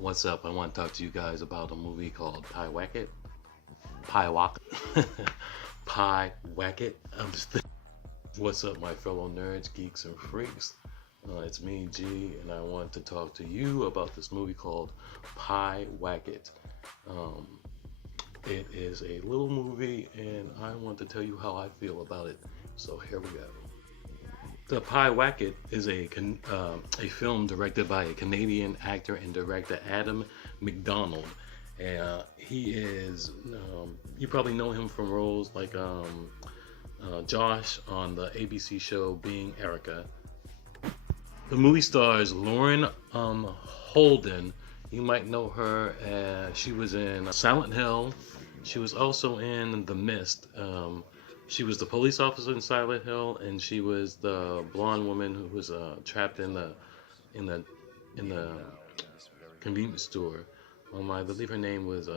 What's up? I want to talk to you guys about a movie called Pyewacket. Pyewacket. Pyewacket. I'm just What's up, my fellow nerds, geeks, and freaks? It's me, G, and I want to talk to you about this movie called Pyewacket. Um, it is a little movie, and I want to tell you how I feel about it. So here we go. The Pyewacket is a film directed by a Canadian actor and director, Adam McDonald. He is, you probably know him from roles like Josh on the ABC show Being Erica. The movie stars Lauren Holden. You might know her as she was in Silent Hill. She was also in The Mist. She was the police officer in Silent Hill, and she was the blonde woman who was trapped in the in the convenience store. I believe her name was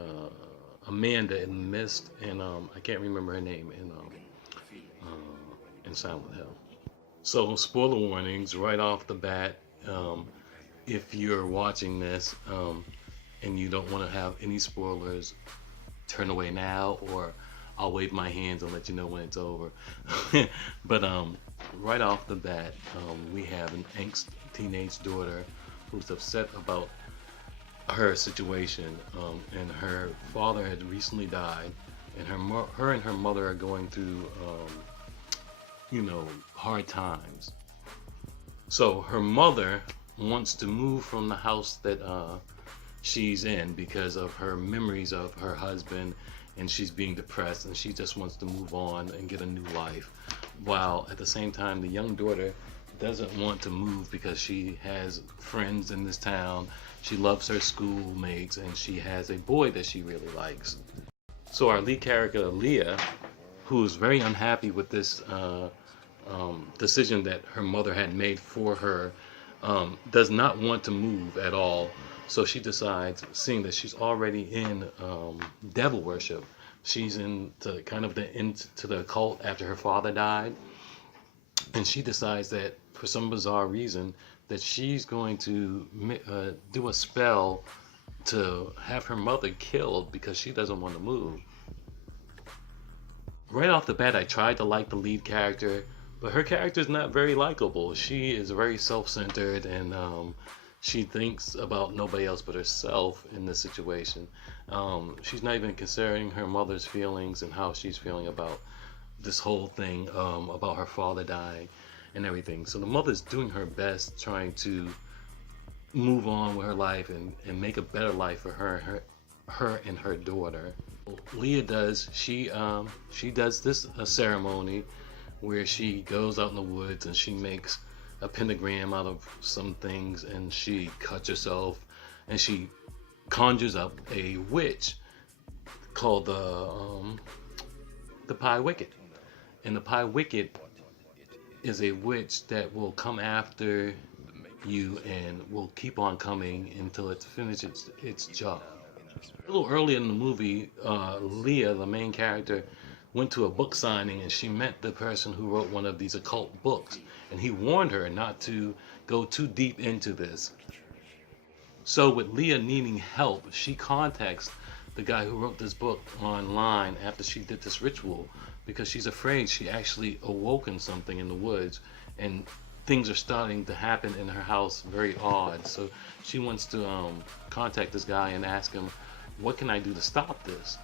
Amanda in The Mist, and I can't remember her name in Silent Hill. So, spoiler warnings right off the bat. If you're watching this and you don't want to have any spoilers, turn away now, or I'll wave my hands and let you know when it's over. But right off the bat, we have an angst teenage daughter who's upset about her situation, and her father had recently died, and her and her mother are going through hard times. So her mother wants to move from the house that she's in because of her memories of her husband, and she's being depressed, and she just wants to move on and get a new life. While at the same time, the young daughter doesn't want to move because she has friends in this town. She loves her schoolmates, and she has a boy that she really likes. So our lead character, Leah, who is very unhappy with this decision that her mother had made for her, does not want to move at all. So she decides, seeing that she's already in devil worship, she's into the occult after her father died, and she decides that for some bizarre reason that she's going to do a spell to have her mother killed because she doesn't want to move. Right off the bat, I tried to like the lead character, but her character is not very likable. She is very self-centered, and she thinks about nobody else but herself in this situation. She's not even considering her mother's feelings and how she's feeling about this whole thing, about her father dying and everything. So the mother's doing her best, trying to move on with her life and make a better life for her and her daughter. Leah does, she does this ceremony where she goes out in the woods and she makes a pentagram out of some things, and she cuts herself, and she conjures up a witch called the Pyewacket. And the Pyewacket is a witch that will come after you and will keep on coming until it finishes its job. A little early in the movie, Leah, the main character, went to a book signing, and she met the person who wrote one of these occult books, and he warned her not to go too deep into this. So with Leah needing help, she contacts the guy who wrote this book online after she did this ritual, because she's afraid she actually awoken something in the woods, and things are starting to happen in her house very odd. So she wants to contact this guy and ask him, what can I do to stop this?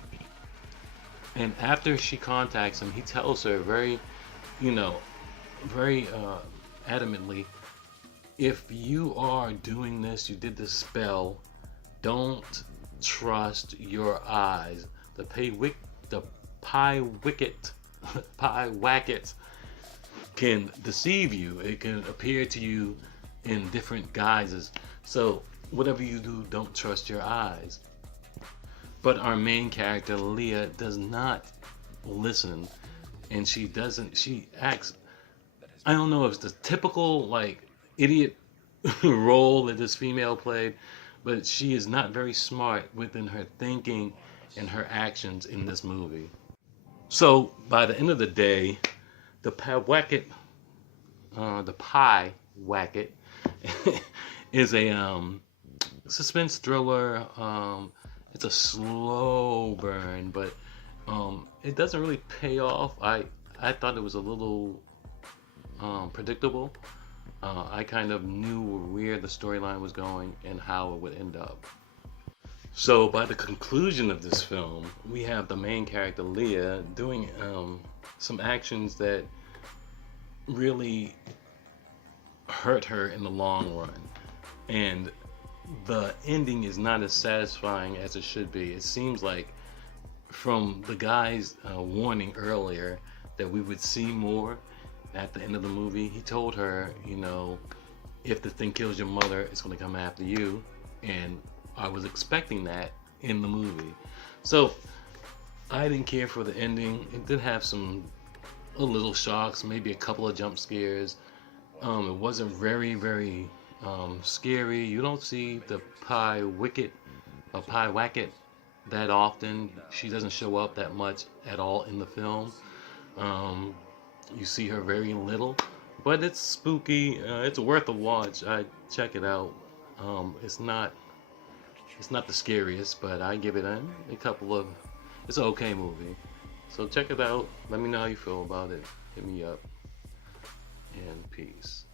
And after she contacts him, he tells her very adamantly, if you are doing this, you did this spell, don't trust your eyes. The Pyewacket can deceive you. It can appear to you in different guises. So whatever you do, don't trust your eyes. But our main character, Leah, does not listen, and she acts, I don't know if it's the typical idiot role that this female played, but she is not very smart within her thinking and her actions in this movie. So by the end of the day, the Pyewacket is a suspense thriller. It's a slow burn, but it doesn't really pay off. I thought it was a little predictable. I kind of knew where the storyline was going and how it would end up. So by the conclusion of this film, we have the main character Leah doing some actions that really hurt her in the long run, and the ending is not as satisfying as it should be. It seems like from the guy's warning earlier that we would see more at the end of the movie. He told her, you know, if the thing kills your mother, it's going to come after you. And I was expecting that in the movie. So I didn't care for the ending. It did have a little shocks, maybe a couple of jump scares. It wasn't very scary. You don't see the pyewacket that often. She doesn't show up that much at all in the film. You see her very little, but it's spooky. It's worth a watch. I check it out. It's not the scariest, but I give it a couple of. It's an okay movie. So check it out. Let me know how you feel about it. Hit me up. And peace.